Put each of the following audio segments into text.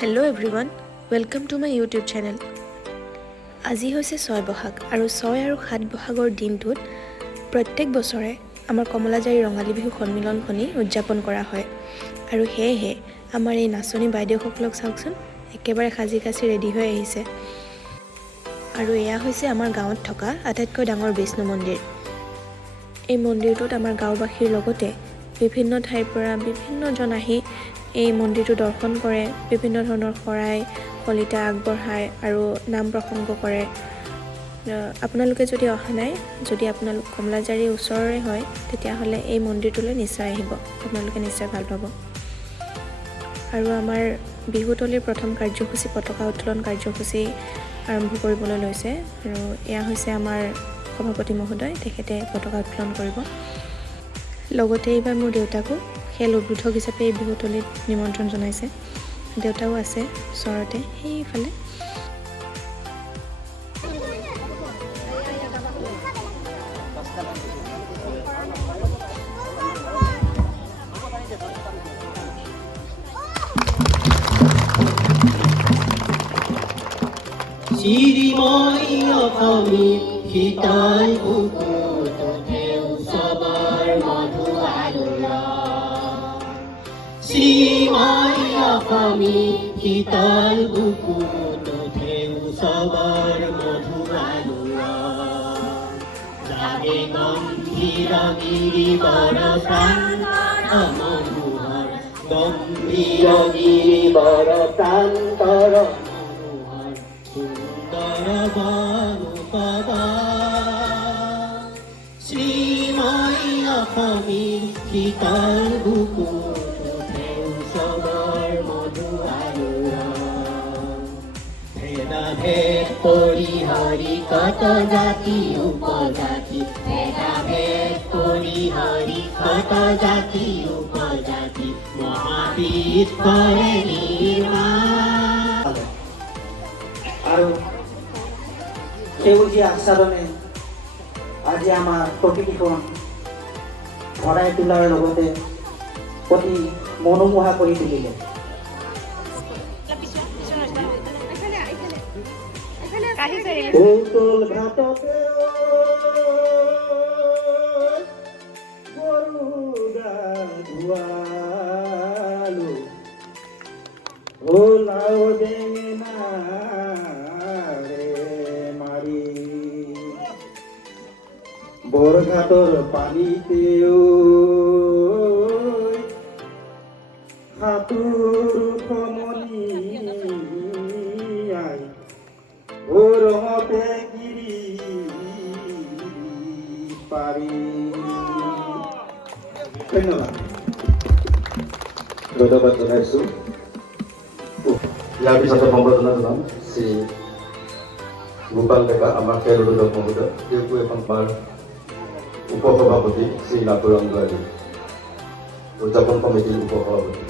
Hello' everyone, welcome to my YouTube channel. আজি হৈছে 6 বহাগ আৰু 6 আৰু 7 বহাগৰ দিনটোত প্ৰত্যেক বছৰে আমাৰ কমলাজাৰী ৰঙালী বিহু সন্মিলনখনি উদযাপন কৰা হয়। আৰু সেয়েহে আমাৰ এই নাচনী বাইদেউসকলক চাওকচোন, একেবাৰে সাজি কাচি ৰেডি হৈ আহিছে। আৰু এয়া হৈছে আমাৰ গাঁৱত থকা আটাইতকৈ ডাঙৰ বিষ্ণু মন্দিৰ। এই মন্দিৰটোত আমাৰ গাঁওবাসীৰ লগতে বিভিন্ন ঠাইৰ পৰা বিভিন্নজন আহি এই মন্দিৰটো দৰ্শন কৰে, বিভিন্ন ধৰণৰ শৰাই কলিতা আগবঢ়ায় আৰু নাম প্ৰসংগ কৰে। আপোনালোকে যদি অহা নাই, যদি আপোনালোক কমলাজাৰীৰ ওচৰৰে হয়, তেতিয়াহ'লে এই মন্দিৰটোলৈ নিশ্চয় আহিব, আপোনালোকে নিশ্চয় ভাল পাব। আৰু আমাৰ বিহুতলীৰ প্ৰথম কাৰ্যসূচী পতাকা উত্তোলন কাৰ্যসূচী আৰম্ভ কৰিবলৈ লৈছে। আৰু এয়া হৈছে আমাৰ সভাপতি মহোদয়, তেখেতে পতাকা উত্তোলন কৰিব। লগতে এইবাৰ মোৰ দেউতাকো খেল উদ্বোধক হিচাপে এই বিহুতলীত নিমন্ত্ৰণ জনাইছে। দেউতাও আছে ওচৰতে সেইফালে। চিৰিময় অসমী শীতল বুকুত ঢেউ চবৰ মধু আলোড়ন। চিৰিময় অসমী শীতল বুকুত ঢেউ চবৰ মধু আলোড়ন। জাগে গম্ভীৰ গিৰিবৰ প্ৰাণ মনোহৰ, গম্ভীৰ গিৰিবৰ প্ৰান্তৰ শ্ৰীময় অসমীৰ শীতল বুকুত ঢেউ চবৰ মধু আলোড়ন। ভেদাভেদ পৰিহৰি কত জাতি উপজাতি, ভেদাভেদ পৰিহৰি কত জাতি উপজাতি, মহাপীঠ কৰে নিৰ্মাণ। আৰু সেউজীয়া আচ্ছাদনে আজি আমাৰ প্ৰকৃতিখন ভৰাই তোলাৰ লগতে অতি মনোমোহা কৰি তুলিলে। উতল ঘাটতে গৰু গা ধুৱালো, লাও বেঙেনা বৰঘাটৰ পানীতেও সাঁতোৰ সমনীয়াই ৰঙতে গিৰি পাৰি। ধন্যবাদ জনাইছোঁ। ইয়াৰ পিছতে সম্বৰ্ধনা জনাম শ্ৰী গোপাল ডেকা, আমাৰ খেল উদ্বোধক মহোদয়, তেওঁকো এখন আমাৰ উপসভাপতি শ্ৰী লাপুৰাম গাৰ্গী, উদযাপন কমিটিৰ উপসভাপতি।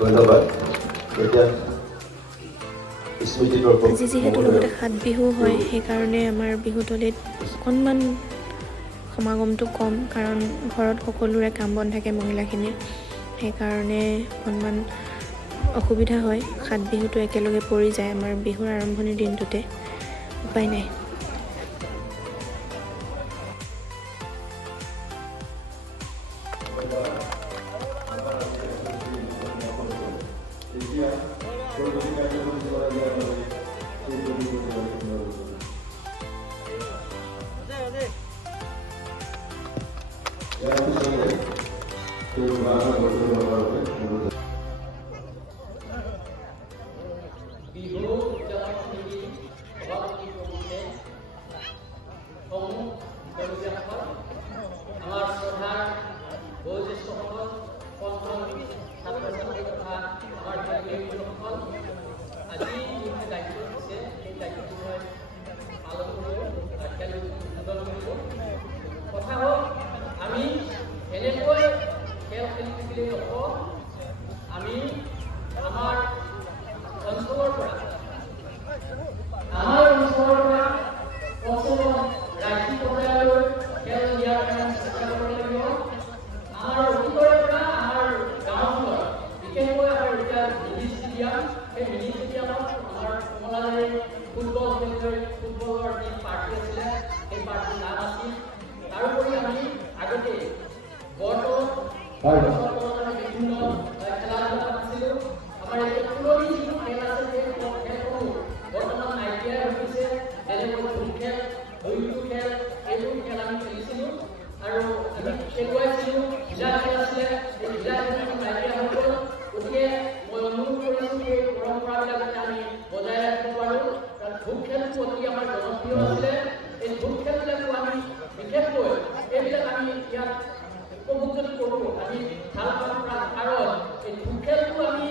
ধন্যবাদ। এতিয়া আজি যিহেতু লগতে 7 বিহু হয়, সেইকাৰণে আমাৰ বিহুতলীত অকণমান সমাগমটো কম, কাৰণ ঘৰত সকলোৰে কাম বন থাকে মহিলাখিনিৰ, সেইকাৰণে অকণমান অসুবিধা হয়। 7 বিহুটো একেলগে পৰি যায় আমাৰ বিহুৰ আৰম্ভণিৰ দিনটোতে, উপায় নাই। আমাৰ অতীতৰ পৰা আমাৰ গাঁওখনৰ বিশেষকৈ আমাৰ এতিয়া মিনি ষ্টেডিয়াম, সেই মিনি ষ্টেডিয়ামত আমাৰ কমলাবাৰী ফুটবলৰ যি পাৰ্টি আছিলে সেই পাৰ্টিৰ নাম আছিল। তাৰোপৰি আমি আগতে বৰতলত আমি বিভিন্ন খেলা ধূলা পাতিছিলোঁ। আমাৰ এতিয়া পুৰণি যিটো খেল আছে সেই খেলসমূহ বৰ্তমান নাইকিয়া হৈ গৈছে। যেনেকৈ ফুল খেল, দৈটো খেল, এইবোৰ খেল আমি খেলিছিলোঁ আৰু আমি খেলুৱাইছিলোঁ। জিলা খেল আছিলে, এই জিলা খেলসমূহ নাইকিয়া হৈ গ'ল। গতিকে মই অনুৰোধ কৰিছোঁ সেই পৰম্পৰাবিলাক যাতে আমি বজাই ৰাখিব পাৰোঁ। কাৰণ ধূপ খেলটো অতি আমাৰ জনপ্ৰিয় আছিলে। এই ধূপ খেলবিলাকো আমি বিশেষকৈ এইবিলাক আমি ইয়াত উপভোগ যদি কৰোঁ আমি ভাল পাম। কাৰণ এই ধূপ খেলটো আমি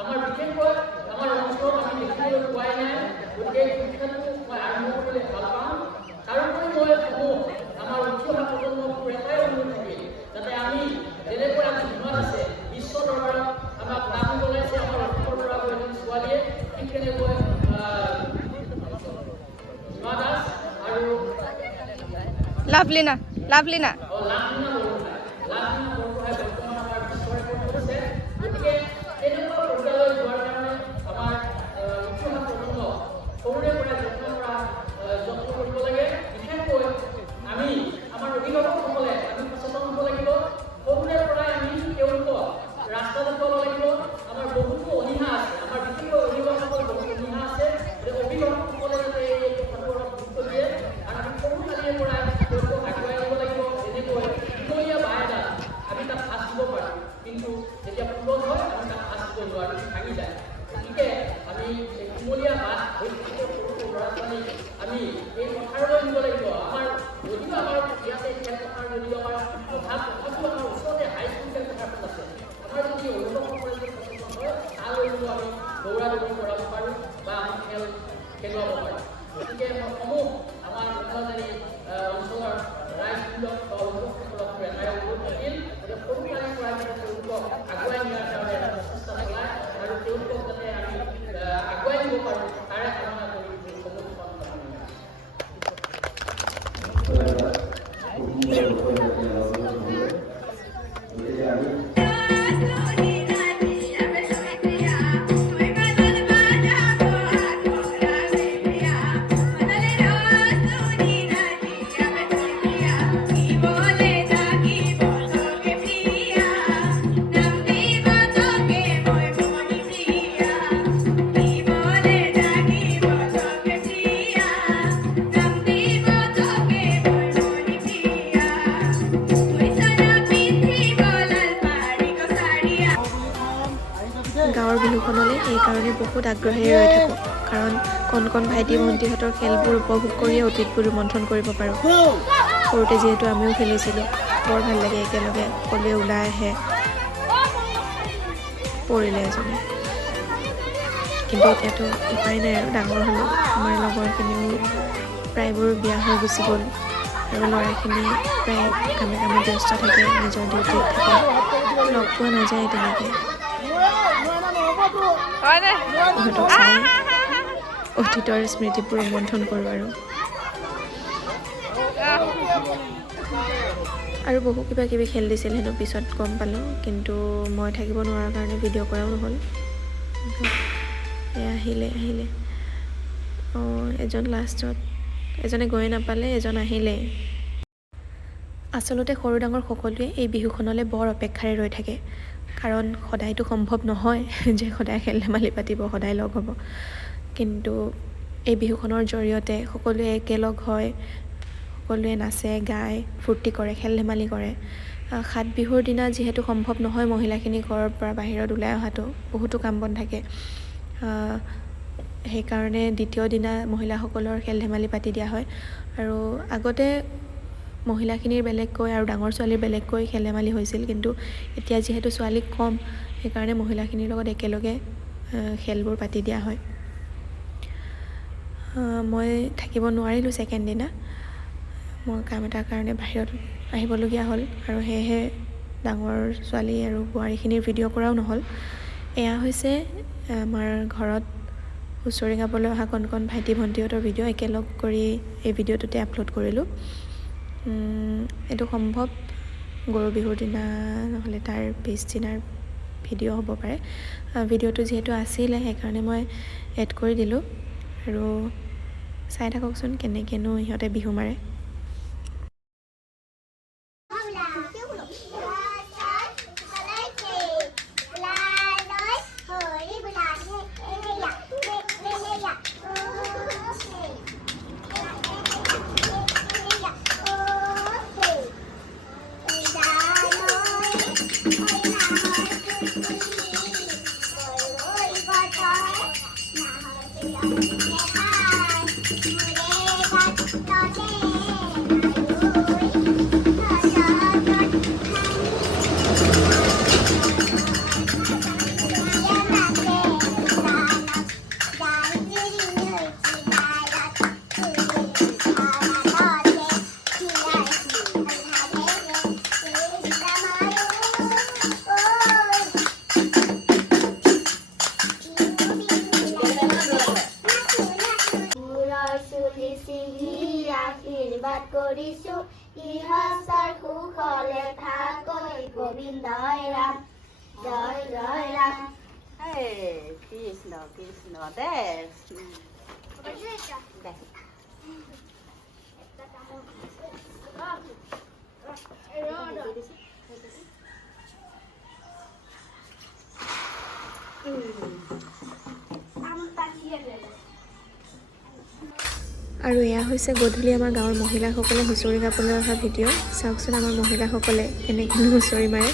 আমাৰ বিশেষকৈ আমাৰ অঞ্চলত আমি দেখিবলৈ পোৱাই নাই। গতিকে এই ধূপ খেলটো মই আৰম্ভ কৰিলে ভাল পাম। তাৰোপৰি মই ভাবোঁ আমাৰ উঠি অহা প্ৰজন্মক এটাই অনুৰোধ থাকিল যাতে আমি যেনেকৈ আজি হিমত আছে বিশ্ব দৰবাৰত আমাক নাম জনাইছে আমাৰ অসমৰ পৰা এজনী ছোৱালীয়ে, ঠিক তেনেকৈ হিমা দাস আৰু লাভলিনা লাভলিনা বৰগোহাঁই বৰ্তমান আমাৰ বিশ্ব ৰেকৰ্ড কৰিছে। গতিকে এনেকুৱা পৰ্যায়লৈ যোৱাৰ কাৰণে আমাৰ উঠি অহা প্ৰজন্মক সৰুৰে পৰা যত্ন কৰিব লাগে। বিশেষকৈ আমি আমাৰ অভিভাৱকসকলে আমি সচেতন হ'ব লাগিব। সৰুৰে পৰাই আমি তেওঁলোকক ৰাস্তা দেখুৱাব লাগিব। আমাৰ বহুতো অনীহা আছে, আমাৰ বিশেষকৈ অভিভাৱকসকল বহুত অনীহা আছে। অভিভাৱকসকলে যাতে এই কথাটো অলপ গুৰুত্ব দিয়ে আৰু আমি সৰুকালিৰে পৰাই তেওঁলোকক আগুৱাই নিব লাগিব। যেনেকৈ কুমলীয়া বাঁহ এডাল আমি তাত সাঁচ দিব পাৰোঁ, কিন্তু যেতিয়া পুৰণ হয় আমি তাত সাঁচ দিব নোৱাৰোঁ, ভাঙি যায়। গতিকে আমি এই কুমলীয়া বাঁহ হৈ থাকিলে সৰু ল'ৰা ছোৱালীক আমি এই পথাৰলৈ নিব লাগিব। আমাৰ যদিও আমাৰ ইয়াতে খেলপথাৰ যদিও আমাৰ তথাপিও আমাৰ ওচৰতে হাইস্কুল খেলপথাৰখন আছে। আমাৰ যদি অভিভাৱকসকলে যদি সচেতন হয় তালৈও আমি দৌৰা দৌৰি কৰাব পাৰোঁ বা আমি খেল খেলুৱাব পাৰোঁ। গতিকে মই সমূহ আমাৰ কমলাবাৰী অঞ্চলৰ ৰাইজবিলাক বা অভিভাৱকসকলক এটাই অনুৰোধ থাকিল যে সৰুকালিৰ পৰা যাতে তেওঁলোকক আগুৱাই নিয়াৰ কাৰণে এটা প্ৰচেষ্টা চলায় আৰু তেওঁলোকক যাতে আমি আগুৱাই নিব পাৰোঁ তাৰে কামনা কৰি গাঁৱৰ বিহুখনলৈ সেইকাৰণে বহুত আগ্ৰহেৰে ৰৈ থাকোঁ। কাৰণ কণ কণ ভাইটি ভণ্টিহঁতৰ খেলবোৰ উপভোগ কৰিয়ে অতীতবোৰ ৰোমন্থন কৰিব পাৰোঁ। সৰুতে যিহেতু আমিও খেলিছিলোঁ, বৰ ভাল লাগে একেলগে সকলোৱে ওলাই আহে। পৰিলে এজনে, কিন্তু এতিয়াতো উপায় নাই আৰু ডাঙৰ হ'লোঁ। আমাৰ লগৰখিনিও প্ৰায়বোৰ বিয়া হৈ গুচি গ'ল আৰু ল'ৰাখিনি প্ৰায় কামে কামে ব্যস্ত থাকে, নিজৰ ডিউটিত থাকে, লগ পোৱা নাযায় তেনেকৈ। ইহঁতক চাই অতীতৰ স্মৃতিবোৰ ৰোমন্থন কৰোঁ আৰু বহু কিবা কিবি খেল দিছিল হেনো, পিছত গম পালোঁ, কিন্তু মই থাকিব নোৱাৰাৰ কাৰণে ভিডিঅ' কৰাও নহ'ল। আহিলে এজন লাষ্টত, এজনে গৈ নাপালে, এজন আহিলে। আচলতে সৰু ডাঙৰ সকলোৱে এই বিহুখনলৈ বৰ অপেক্ষাৰে ৰৈ থাকে। কাৰণ সদায়তো সম্ভৱ নহয় যে সদায় খেল ধেমালি পাতিব, সদায় লগ হ'ব। কিন্তু এই বিহুখনৰ জৰিয়তে সকলোৱে একেলগ হয়, সকলোৱে নাচে, গায়, ফূৰ্তি কৰে, খেল ধেমালি কৰে। 7 বিহুৰ দিনা যিহেতু সম্ভৱ নহয় মহিলাখিনি ঘৰৰ পৰা বাহিৰত ওলাই অহাটো, বহুতো কাম বন থাকে, সেইকাৰণে দ্বিতীয় দিনা মহিলাসকলৰ খেল ধেমালি পাতি দিয়া হয়। আৰু আগতে মহিলাখিনিৰ বেলেগকৈ আৰু ডাঙৰ ছোৱালীৰ বেলেগকৈ খেল ধেমালি হৈছিল, কিন্তু এতিয়া যিহেতু ছোৱালী কম সেইকাৰণে মহিলাখিনিৰ লগত একেলগে খেলবোৰ পাতি দিয়া হয়। মই থাকিব নোৱাৰিলোঁ ছেকেণ্ড দিনা, মোৰ কাম এটাৰ কাৰণে বাহিৰত আহিবলগীয়া হ'ল আৰু সেয়েহে ডাঙৰ ছোৱালী আৰু বোৱাৰীখিনিৰ ভিডিঅ' কৰাও নহ'ল। এয়া হৈছে আমাৰ ঘৰত হুঁচৰি গাবলৈ অহা কণ কণ ভাইটি ভণ্টিহঁতৰ ভিডিঅ' একেলগ কৰি এই ভিডিঅ'টোতে আপলোড কৰিলোঁ। এইটো সম্ভৱ গৰু বিহুৰ দিনা নহ'লে তাৰ পিছদিনাৰ ভিডিঅ' হ'ব পাৰে। ভিডিঅ'টো যিহেতু আছিলে সেইকাৰণে মই এড কৰি দিলোঁ আৰু চাই থাককচোন কেনেকৈনো ইহঁতে বিহু মাৰে। আশীৰ্বাদ কৰিছো ইহসাৰ সুখলে থাকৈ গোবিন্দই ৰাম জয় জয় ৰাম। কৃষ্ণ কৃষ্ণ দে আৰু এয়া হৈছে গধূলি আমাৰ গাঁৱৰ মহিলাসকলে হুঁচৰি গাবলৈ অহা ভিডিঅ'। চাওকচোন আমাৰ মহিলাসকলে কেনেকৈনো হুঁচৰি মাৰে।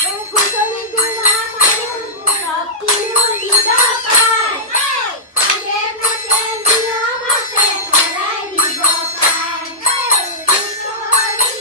Hãy subscribe cho kênh Ghiền Mì Gõ để không bỏ lỡ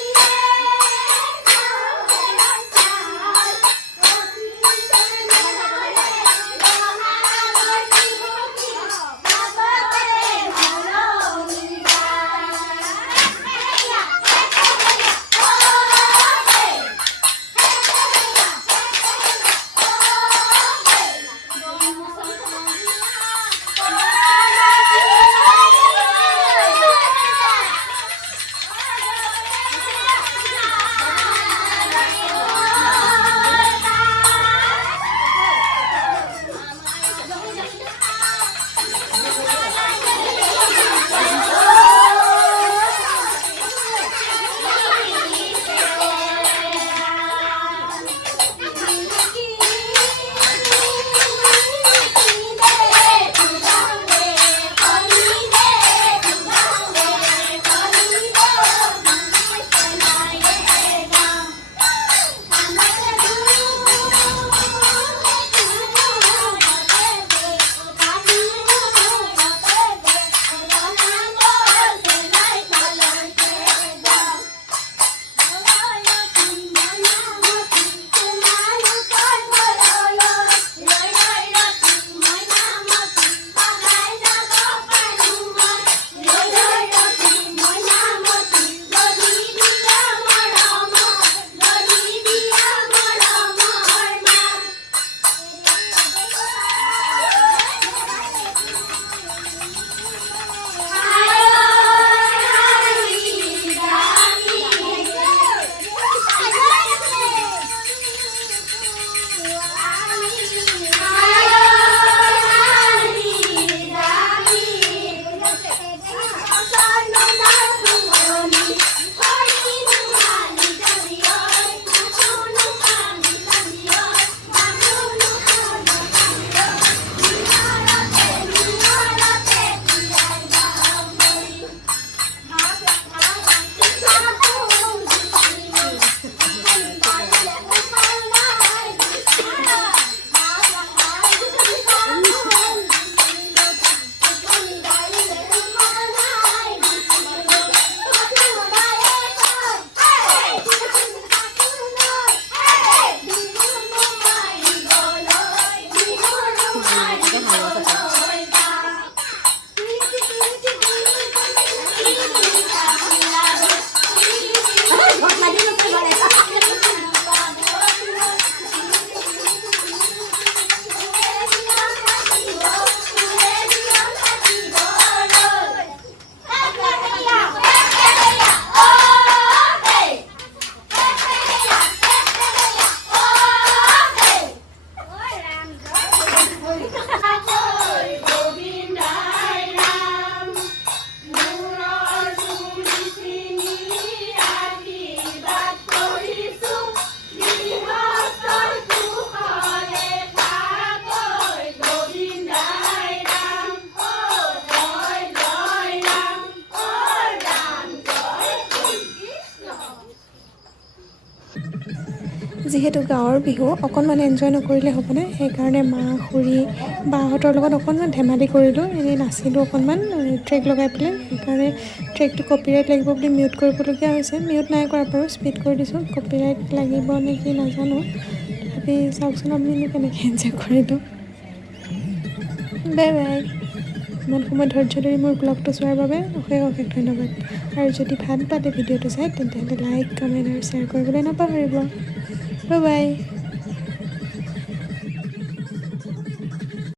যিহেতু গাঁৱৰ বিহু অকণমান এনজয় নকৰিলে হ'বনে, সেইকাৰণে মা খুৰী বাহঁতৰ লগত অকণমান ধেমালি কৰিলোঁ, এনেই নাচিলোঁ অকণমান ট্ৰেক লগাই পেলাই। সেইকাৰণে ট্ৰেকটো কপিৰাইট লাগিব বুলি মিউট কৰিবলগীয়া হৈছে। মিউট নাই কৰা বাৰু, স্পীড কৰি দিছোঁ। কপিৰাইট লাগিব নে কি নাজানো, তথাপি চাওকচোন আপুনিনো কেনেকৈ এনজয় কৰিলোঁ। Bye bye. ইমান সময় ধৈৰ্য ধৰি মোৰ ব্লগটো চোৱাৰ বাবে অশেষ অশেষ ধন্যবাদ। আৰু যদি ভাল পালে ভিডিঅ'টো চাই তেন্তে লাইক কমেণ্ট আৰু শ্বেয়াৰ কৰিবলৈ নাপাহৰিব। Bye bye.